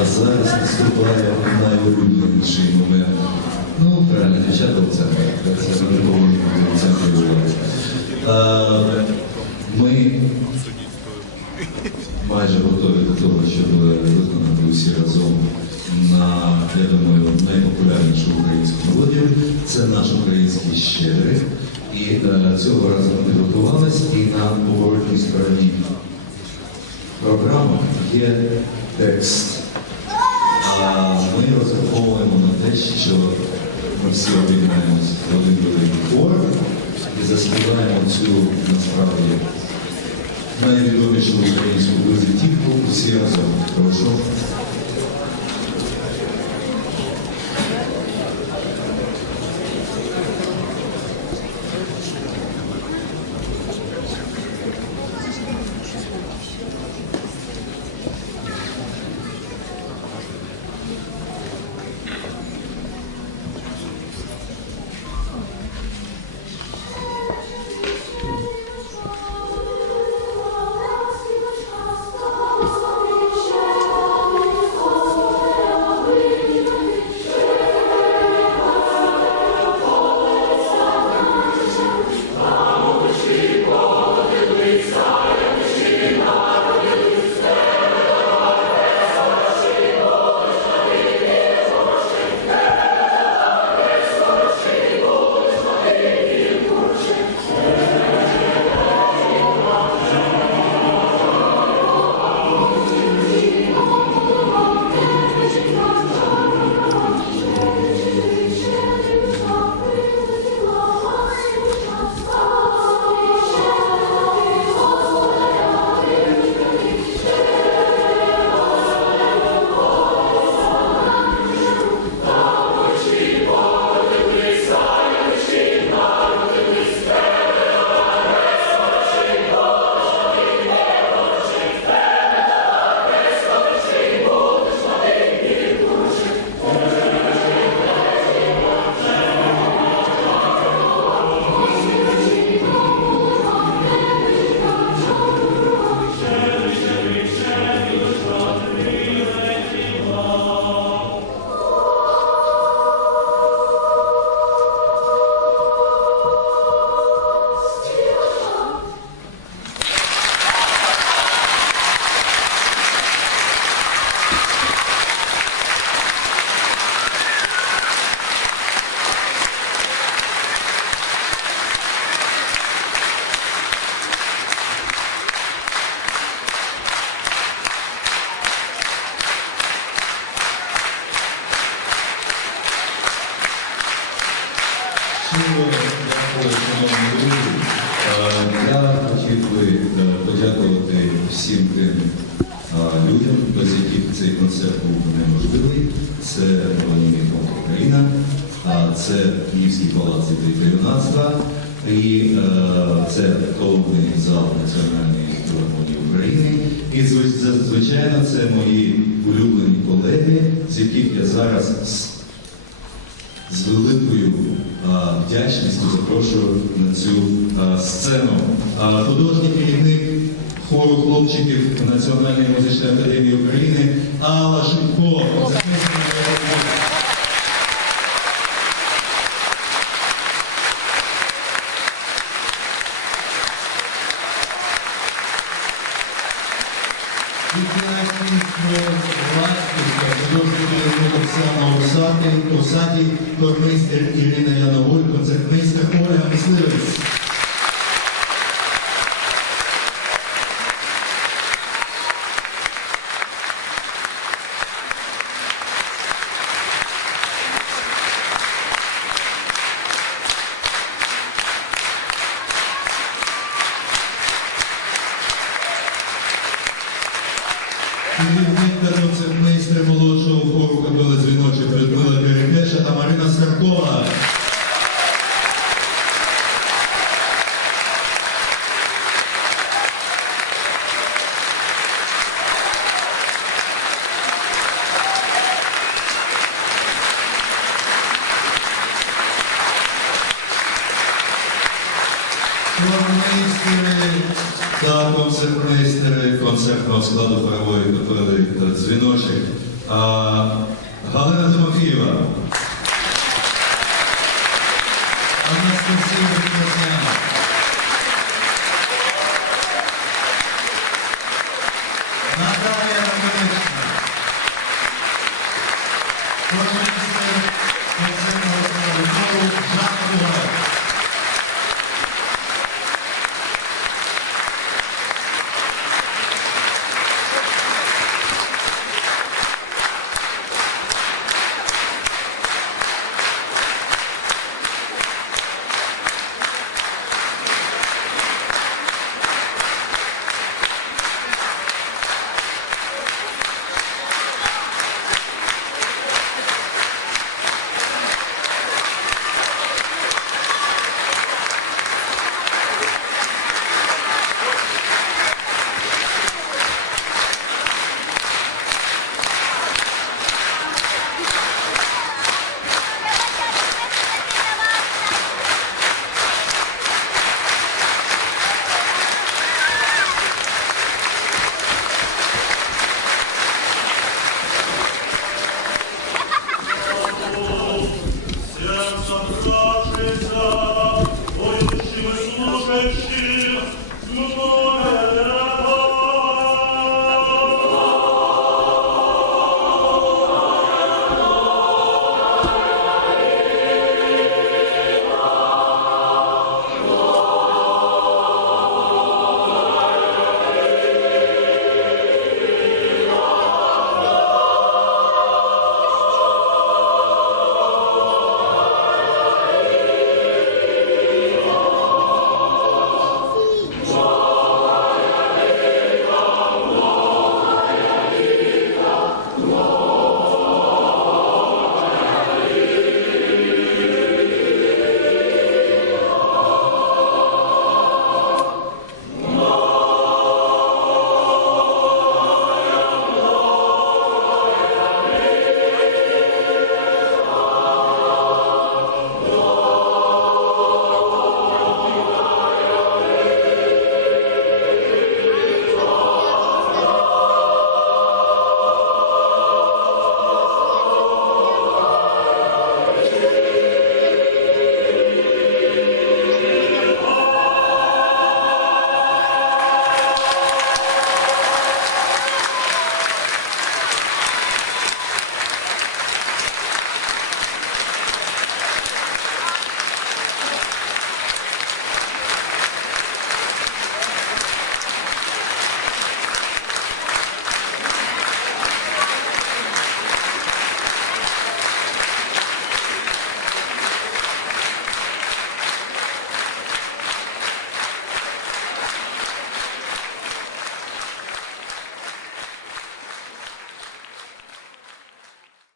А зараз наступає найулюбленіший момент. Ну, правильно, дівчата в центрі. Це не. Е, Ми майже готові до того, щоб виконати усі разом на, я думаю, найпопулярнішу українську мелодію. Це наш український щедрик. І е, цього разу ми підготувалися і на поворотній стороні програми є текст. Ми розраховуємо на те, що ми всі об'єднаємося в один великий хор і заспіваємо цю насправді найвідомішу українську визитівку всі разом. Я хотів би е, подякувати всім тим е, людям, без яких цей концерт був неможливий. Це Романівний фонд Україна, це Київський палац юнацтва і е, це колонний зал Національної філармонії України. І звичайно, це мої улюблені колеги, з яких я зараз з великою а, вдячністю запрошую на цю сцену. А, художній керівник хору хлопчиків Національної музичної академії України Алла Шипко. Вдячність художній керівник Оксана Осаді, Осаді, кормистер Ірина Яноволь, концертмейстер Ольга Мисливець. Керівник та Хормейстери та концертмейстери концертного складу хорової капели «Дзвіночок» Галина Тимофієва. Анастасія.